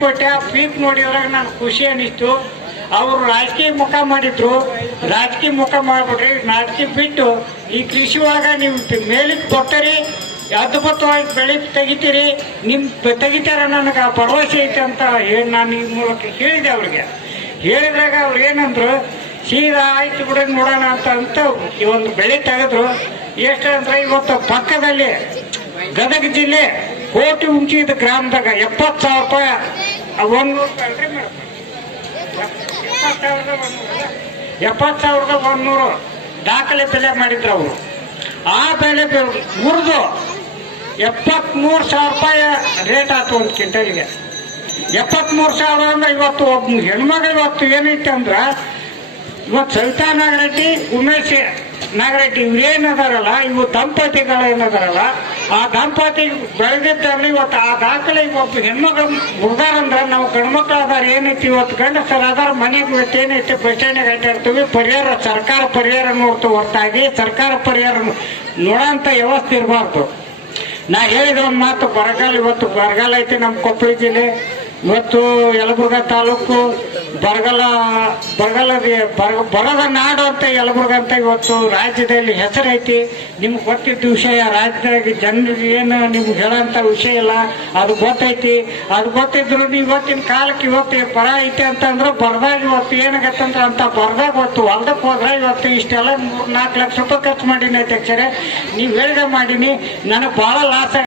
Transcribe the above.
ಕೊಟ್ಟೆ ಪೀಕ್ ನೋಡಿದ್ರಾಗ ನಾನು ಖುಷಿ ಅನಿಸ್ತು. ಅವರು ರಾಜಕೀಯ ಮುಖ ಮಾಡಿದ್ರು, ರಾಜಕೀಯ ಮುಖ ಮಾಡ್ಬಿಟ್ರಿ, ರಾಜಕೀಯ ಬಿಟ್ಟು ಈ ಕೃಷಿ ಒಳಗ ನೀವು ಮೇಲಕ್ಕೆ ಬರ್ತೀರಿ, ಅದ್ಭುತವಾಗಿ ಬೆಳೆ ತೆಗಿತೀರಿ, ತೆಗಿತಾರ ನನಗೆ ಆ ಭರವಸೆ ಐತೆ ಅಂತ ಹೇಳಿ ನಾನು ಈ ಮೂಲಕ ಹೇಳಿದೆ ಅವ್ರಿಗೆ. ಹೇಳಿದ್ರಾಗ ಅವ್ರು ಏನಂದ್ರು, ಸೀದಾ ಆಯ್ತು ಬಿಡ ನೋಡೋಣ ಅಂತ ಈ ಒಂದು ಬೆಳೆ ತೆಗೆದ್ರು. ಎಷ್ಟಂದ್ರೆ ಇವತ್ತು ಪಕ್ಕದಲ್ಲಿ ಗದಗ ಜಿಲ್ಲೆ ಕೋಟಿ ಉಂಚಿದ ಗ್ರಾಮದಾಗ 70,000 ರೂಪಾಯಿ 70,100 ದಾಖಲೆ ಬೆಲೆ ಮಾಡಿದ್ರು ಅವರು. ಆ ಬೆಲೆ ಮುರಿದು 73,000 ರೂಪಾಯಿ ರೇಟ್ ಆಯ್ತು ಒಂದು ಕ್ವಿಂಟಲ್ಗೆ. 73,000 ಅಂದ್ರೆ ಇವತ್ತು ಒಬ್ಬ ಹೆಣ್ಮಗಳು ಇವತ್ತು ಏನೈತೆ ಅಂದ್ರೆ, ಇವತ್ತು ಸವಿತಾ ನಾಗರೆಡ್ಡಿ, ಉಮೇಶ್ ನಾಗರೆಡ್ಡಿ ಇವ್ರೇನದಾರಲ್ಲ, ಇವು ದಂಪತಿಗಳು ಏನದಾರಲ್ಲ, ಆ ದಂಪತಿ ಬೆಳೆದಿದ್ದಾರಲ್ಲ, ಇವತ್ತು ಆ ದಾಖಲೆ ಒಬ್ಬ ಹೆಣ್ಮಗಳು ಮುಗ್ದಾರಂದ್ರೆ ನಾವು ಗಂಡ್ಮಕ್ಳು ಅದಾರ ಏನೈತಿ, ಇವತ್ತು ಗಂಡಸರ ಅದಾರ ಮನೆಗೆ ಇವತ್ತು ಏನೈತಿ ಬಸ್ ಸ್ಟ್ಯಾಂಡಿಗೆ ಅಡ್ಡಾಡ್ತೀವಿ. ಪರಿಹಾರ ಸರ್ಕಾರ ಪರಿಹಾರ ನೋಡ್ತು ಹೊರತಾಗಿ ಸರ್ಕಾರ ಪರಿಹಾರ ನೋಡೋಂಥ ವ್ಯವಸ್ಥೆ ಇರಬಾರ್ದು. ನಾ ಹೇಳಿದ ಒಂದು ಮಾತು, ಬರಗಾಲ ಇವತ್ತು ಬರಗಾಲ ಐತಿ ನಮ್ಮ ಕೊಪ್ಪಳ ಜಿಲ್ಲೆ, ಇವತ್ತು ಯಲಬುರ್ಗಾ ತಾಲೂಕು ಬರದ ನಾಡು ಅಂತ ಯಲಬುರ್ಗ ಅಂತ ಇವತ್ತು ರಾಜ್ಯದಲ್ಲಿ ಹೆಸರೈತಿ. ನಿಮ್ಗೆ ಗೊತ್ತಿದ್ದ ವಿಷಯ, ರಾಜ್ಯದಾಗ ಜನರಿಗೆ ಏನು ನಿಮ್ಗೆ ಹೇಳೋಂಥ ವಿಷಯ ಇಲ್ಲ, ಅದು ಗೊತ್ತೈತಿ. ಅದು ಗೊತ್ತಿದ್ರು ಇವತ್ತಿನ ಕಾಲಕ್ಕೆ ಇವತ್ತು ಪರ ಐತಿ ಅಂತಂದ್ರೆ ಬರ್ದಾಗ ಇವತ್ತು ಏನಾಗತ್ತಂದ್ರೆ ಅಂತ ಬರ್ದಾಗ ಇವತ್ತು ಹೊಲ್ದಕ್ಕೆ ಹೋದ್ರೆ ಇವತ್ತು ಇಷ್ಟೆಲ್ಲ 3-4 ಲಕ್ಷ ರೂಪಾಯಿ ಖರ್ಚು ಮಾಡೀನಿ ಅಧ್ಯಕ್ಷರೇ, ನೀವು ಹೇಳಿದೆ ಮಾಡೀನಿ, ನನಗೆ ಭಾಳ ಲಾಸ್